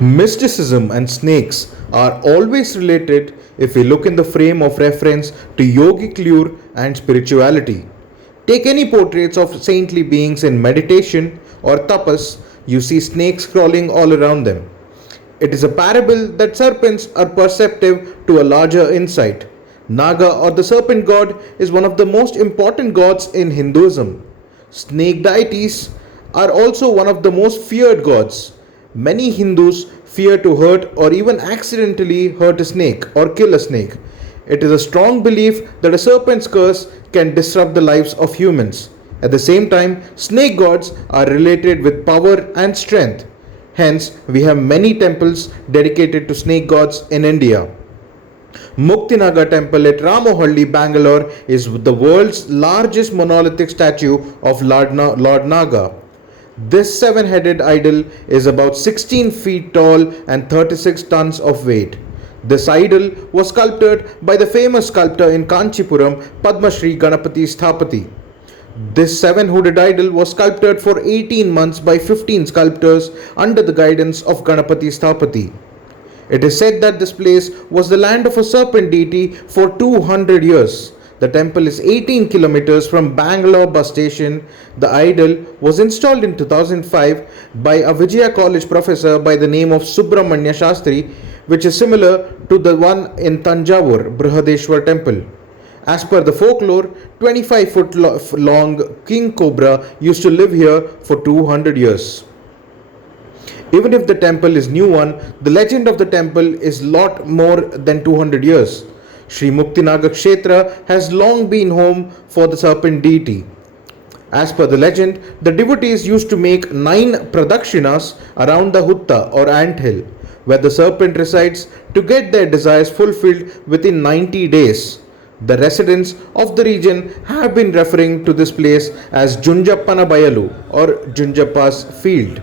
Mysticism and snakes are always related if we look in the frame of reference to yogic lure and spirituality. Take any portraits of saintly beings in meditation or tapas, you see snakes crawling all around them. It is a parable that serpents are perceptive to a larger insight. Naga or the serpent god is one of the most important gods in Hinduism. Snake deities are also one of the most feared gods. Many Hindus fear to hurt or even accidentally hurt a snake or kill a snake. It is a strong belief that a serpent's curse can disrupt the lives of humans. At the same time, snake gods are related with power and strength. Hence, we have many temples dedicated to snake gods in India. Muktinaga temple at Ramohalli, Bangalore is the world's largest monolithic statue of Lord Naga. This seven-headed idol is about 16 feet tall and 36 tons of weight. This idol was sculpted by the famous sculptor in Kanchipuram, Padma Shri Ganapati Sthapati. This seven-hooded idol was sculpted for 18 months by 15 sculptors under the guidance of Ganapati Sthapati. It is said that this place was the land of a serpent deity for 200 years. The temple is 18 kilometers from Bangalore bus station. The idol was installed in 2005 by a Vijaya College professor by the name of Subramanya Shastri, which is similar to the one in Tanjavur, Brihadeshwar temple. As per the folklore, 25-foot long king cobra used to live here for 200 years. Even if the temple is new one, the legend of the temple is lot more than 200 years. Sri Muktinaga Kshetra has long been home for the serpent deity. As per the legend, the devotees used to make 9 pradakshinas around the hutta or ant hill, where the serpent resides, to get their desires fulfilled within 90 days. The residents of the region have been referring to this place as Junjappana Bayalu or Junjappa's field.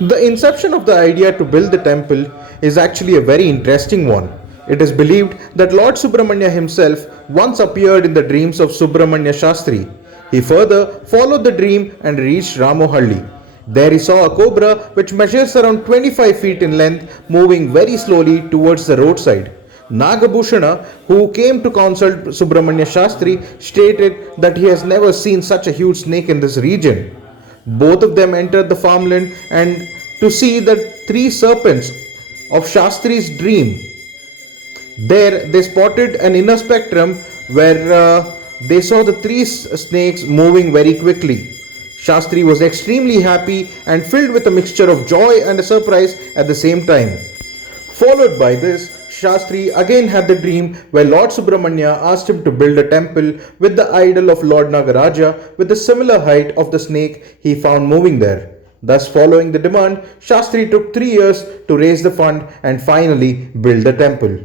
The inception of the idea to build the temple is actually a very interesting one. It is believed that Lord Subramanya himself once appeared in the dreams of Subramanya Shastri. He further followed the dream and reached Ramohalli. There he saw a cobra which measures around 25 feet in length moving very slowly towards the roadside. Nagabhushana, who came to consult Subramanya Shastri, stated that he has never seen such a huge snake in this region. Both of them entered the farmland and to see the 3 serpents of Shastri's dream. There they spotted an inner spectrum where they saw the 3 snakes moving very quickly. Shastri was extremely happy and filled with a mixture of joy and a surprise at the same time. Followed by this, Shastri again had the dream where Lord Subramanya asked him to build a temple with the idol of Lord Nagaraja with the similar height of the snake he found moving there. Thus, following the demand, Shastri took 3 years to raise the fund and finally build the temple.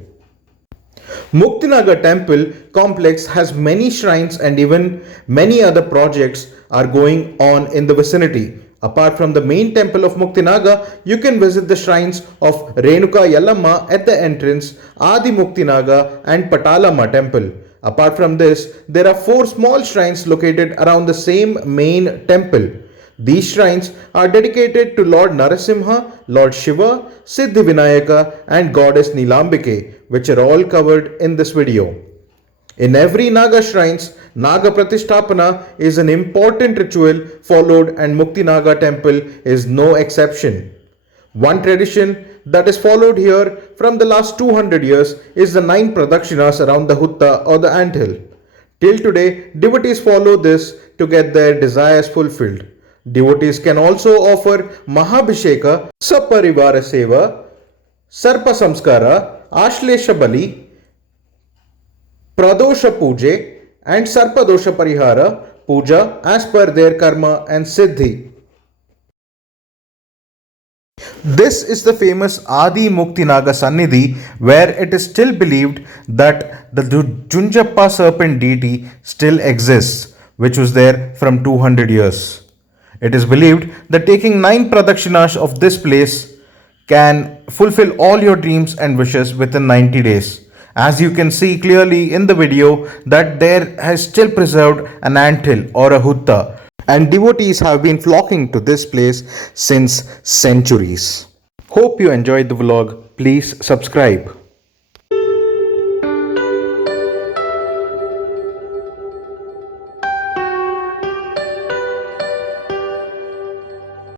Muktinaga temple complex has many shrines and even many other projects are going on in the vicinity. Apart from the main temple of Muktinaga, you can visit the shrines of Renuka Yallamma at the entrance, Adi Muktinaga and Patalama temple. Apart from this, there are 4 small shrines located around the same main temple. These shrines are dedicated to Lord Narasimha, Lord Shiva, Siddhivinayaka and Goddess Nilambike, which are all covered in this video. In every Naga shrines, Naga Pratisthapana is an important ritual followed and Muktinaga temple is no exception. One tradition that is followed here from the last 200 years is the 9 pradakshinas around the hutta or the anthill. Till today, devotees follow this to get their desires fulfilled. Devotees can also offer Mahabhisheka, Saparivara Seva, Sarpa Samskara, Ashlesha Bali, Pradosha Puje and Sarpadosha Parihara Puja as per their karma and siddhi. This is the famous Adi Muktinaga Sannidhi, where it is still believed that the Junjappa serpent deity still exists, which was there from 200 years. It is believed that taking 9 pradakshinas of this place can fulfill all your dreams and wishes within 90 days. As you can see clearly in the video that there has still preserved an anthill or a hutta, and devotees have been flocking to this place since centuries. Hope you enjoyed the vlog. Please subscribe.